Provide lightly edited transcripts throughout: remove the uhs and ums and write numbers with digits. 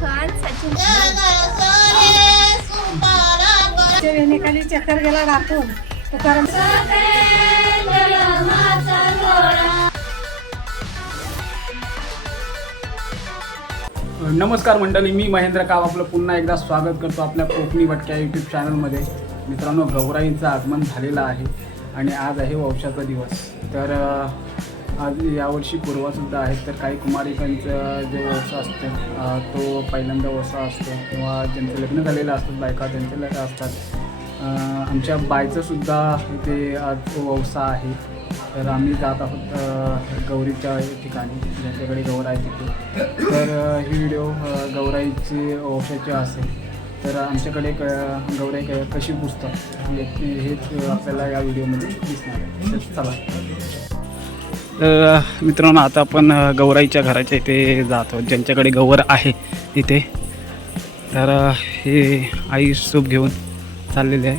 खान सचिन वेणीखाली चक्कर गेला राखून नमस्कार मंडळी, मी महेंद्र काव आपलं पुन्हा एकदा स्वागत करतो आपल्या कोकणी भटक्या यूट्यूब चॅनलमध्ये. मित्रांनो, गौराईंचं आगमन झालेलं आहे आणि आज आहे वौशाचा दिवस. तर आज यावर्षी पूर्वासुद्धा आहेत. तर काही कुमारिकांचं जो वौसा असतो तो पहिल्यांदा वौसा असतो किंवा ज्यांचं लग्न झालेलं असतात बायका त्यांचे लग्न असतात. आमच्या बायचंसुद्धा इथे आज वौसा आहे. तर आम्ही जात आहोत गौरीच्या ठिकाणी, ज्यांच्याकडे गौरा आहे तिथे. तर ही व्हिडिओ गौराईची वौशाची असेल. तर आमच्याकडे गौराई कशी पुजतात हेच आपल्याला या व्हिडिओमध्ये दिसणार आहे. तर चला. तर मित्रांनो, आता आपण गौराईच्या घराच्या इथे जातो, ज्यांच्याकडे गौर आहे तिथे. तर हे आई सूप घेऊन चाललेले आहे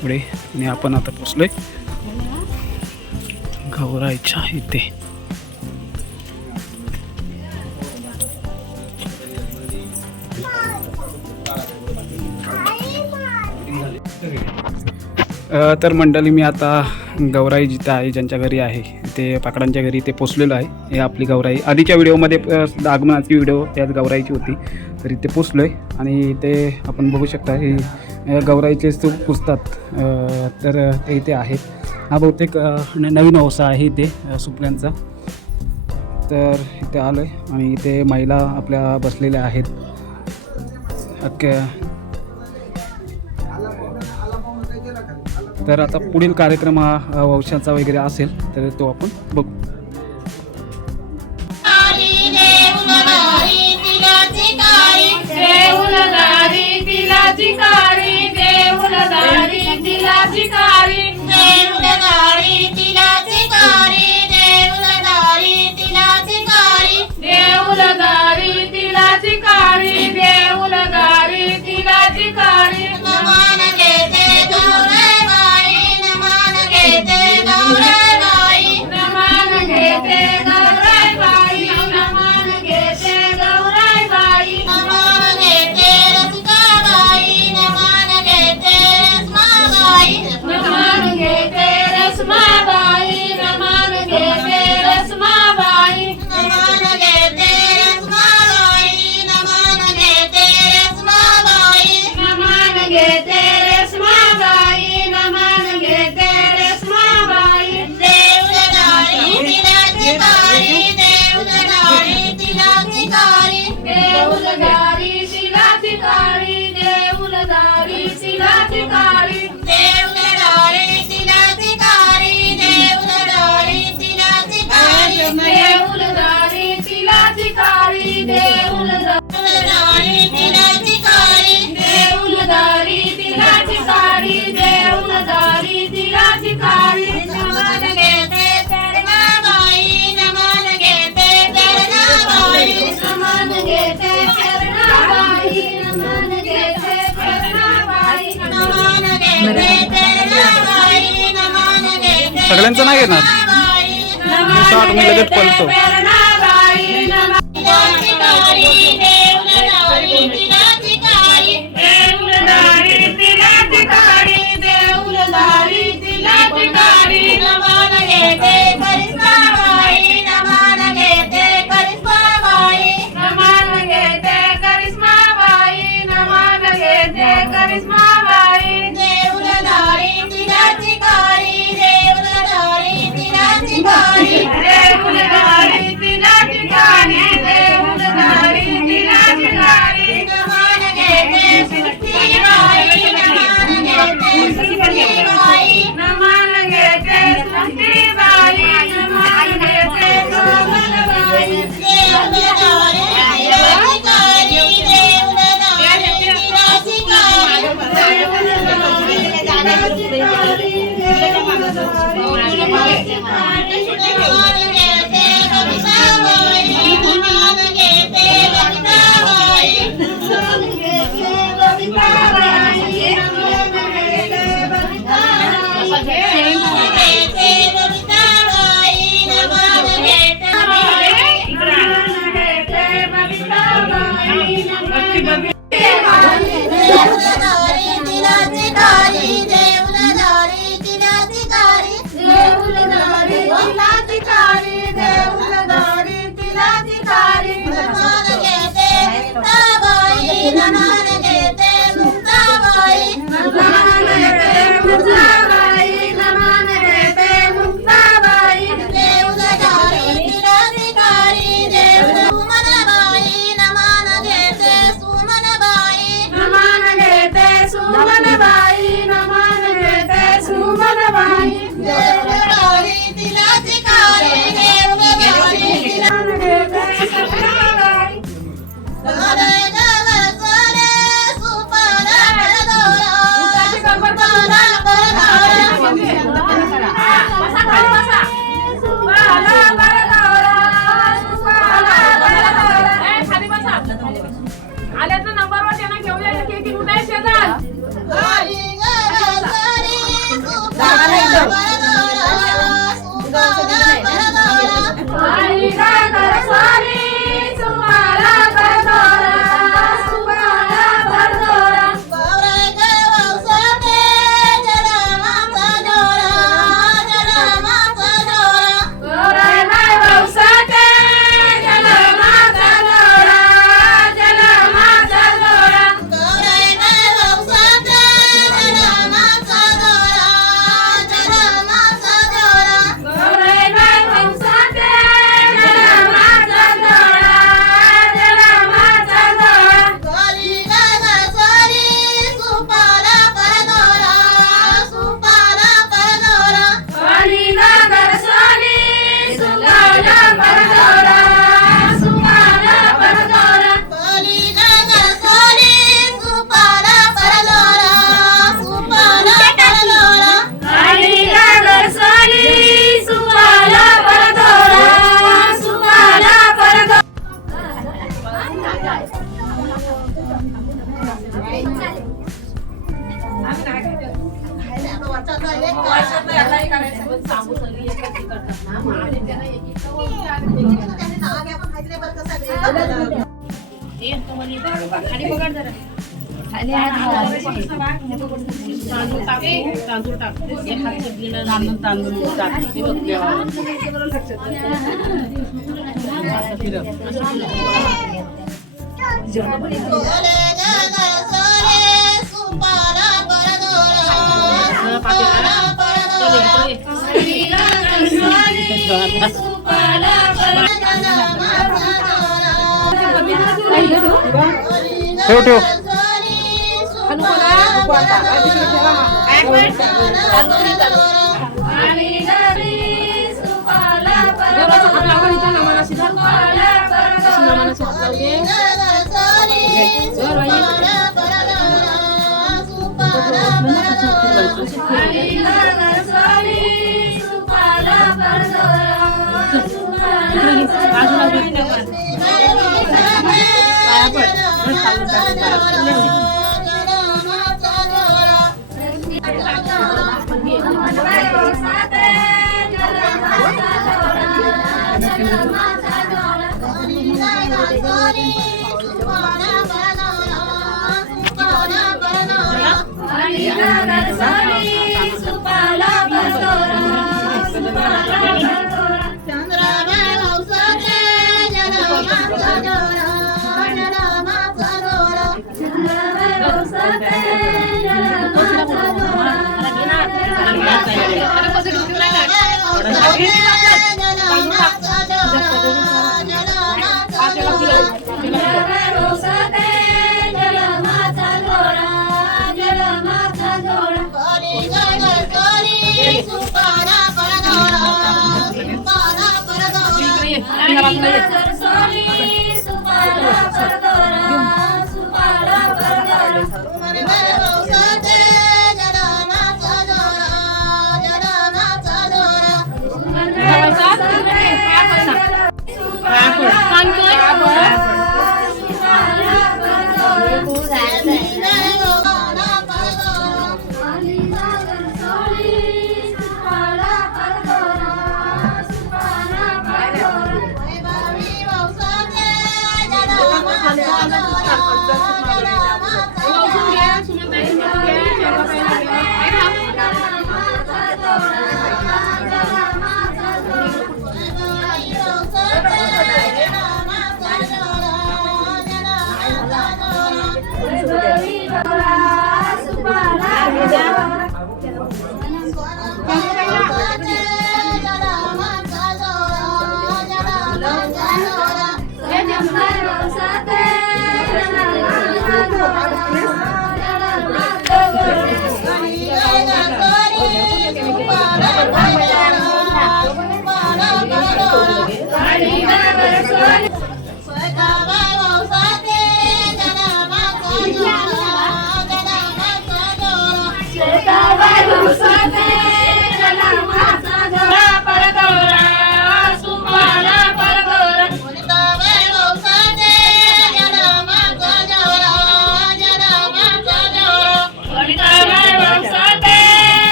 पुढे आणि आपण आता पोचलो आहे गौराईच्या इथे. तर मंडळी, मी आता गौराई जिथं आहे ज्यांच्या घरी आहे ते पाकडांच्या घरी ते पोचलेलो आहे. हे आपली गौराई आधीच्या व्हिडिओमध्ये आगमनाची व्हिडिओ याच गौराईची होती. तर इथे पोचलो आहे आणि इथे आपण बघू शकता हे गौराईचे स्तूप पुजतात. तर ते इथे आहेत. हा बहुतेक नवीन वौसा आहे इथे सुपल्यांचा. तर इथे आलो आहे आणि इथे महिला आपल्या बसलेल्या आहेत. तर आता पुढील कार्यक्रम हा वौशाचा वगैरे असेल तर तो आपण बघू. सगळ्यांचं नाही घेणार, मी लगेच पळतो. आल्याचा नंबरवर त्यांना घेऊया की उदय शेजाल तांदूळ टाकते ठेव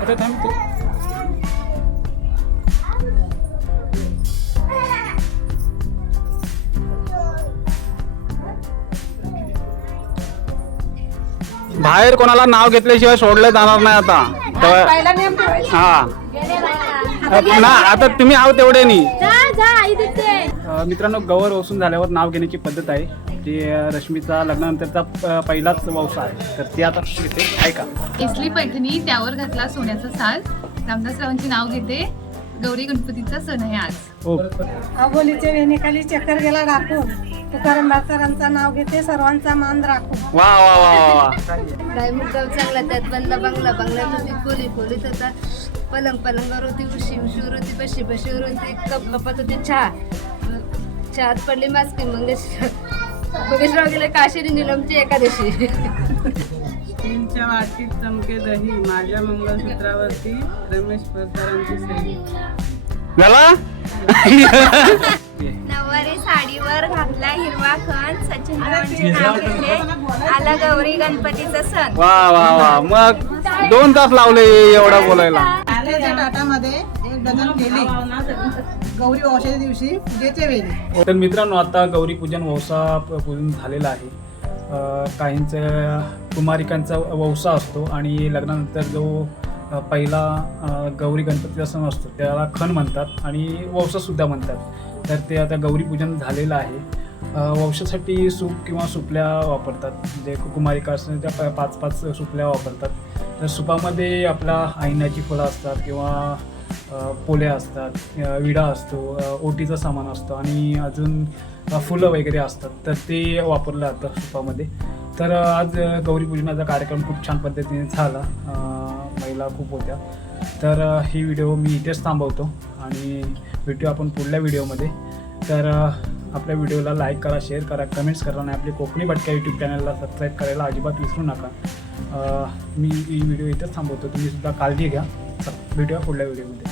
आता थांब तू. बाहेर कोणाला नाव घेतल्याशिवाय सोडलं जाणार नाही आता. पहिला नेम ठेवायचा. हा ना, आता तुम्ही आहो तेवढे नाही. मित्रांनो, गवर ओसून झाल्यावर नाव घेण्याची पद्धत आहे. ती रश्मीचा लग्नानंतरचा पहिलाच वंश आहे. तर ती आता घेते, ऐका. इसली पैठणी, त्यावर घातला सोन्याचा साज. रामदासरावांचे नाव घेते. गौरी गणपतीचा सण आहे आज. आबोलीच्या वेणीखाली चक्कर गेला राखून. तुकाराम मास्तरांचं नाव घेते, सर्वांचा मान राखून. वा वा वा वा वा. मुद्दाव चांगला त्यात बनला बंगला, बंगल्यात होती खोली, खोलीत होता पलंग, पलंगावर होती उशी, उशीवर होती बशी, बशीवर होती कप, कपात होती चहा, चहात पडली मास्की. मंगेशराव गेले काशीरी नीलमची एकादशी. तीनच्या वाटीत चमके दही, माझ्या मंगळसूत्रावरती रमेश परतारांची सही. झाला. नववारी साडीवर घातला हिरवा खण, सचिन नाव घेतले, आला गौरी गणपतीचा सण. वा वा वा. मग 2 तास लावले एवढा बोलायला. आल्याच्या ताटामध्ये एक डझन केली गौरी औषधी दिवशी पूजेचे वेळी. तर मित्रांनो, आता गौरी पूजन वौसा पूजन झालेला आहे. काहींचं कुमारिकांचा वौसा असतो आणि लग्नानंतर जो पहिला गौरी गणपतीचा सण असतो त्याला खण म्हणतात आणि वौसासुद्धा म्हणतात. तर ते आता गौरी पूजन झालेलं आहे. वंशासाठी सूप किंवा सुपल्या वापरतात. म्हणजे कुमारिका असतात त्या 5-5 सुपल्या वापरतात. तर सुपामध्ये आपला ऐनाची फळं असतात किंवा पोल्या असतात, विडा असतो, ओटीचं सामान असतं आणि अजून फुलं वगैरे असतात. तर ते वापरलं जातं सुपामध्ये. तर आज गौरी पूजनाचा कार्यक्रम खूप छान पद्धतीने झाला. महिला खूप होत्या. तर ही व्हिडिओ मी इथेच थांबवतो आणि भेटू आपण पुढल्या व्हिडिओमध्ये. तर आपल्या व्हिडिओला लाईक करा, शेअर करा, कमेंट्स करा आणि आपली कोकणी भटक्या यूट्यूब चॅनलला सबस्क्राईब करायला अजिबात विसरू नका. मी ही व्हिडिओ इथेच थांबवतो. तुम्हीसुद्धा काळजी घ्या. भेटूया पुढल्या व्हिडिओमध्ये.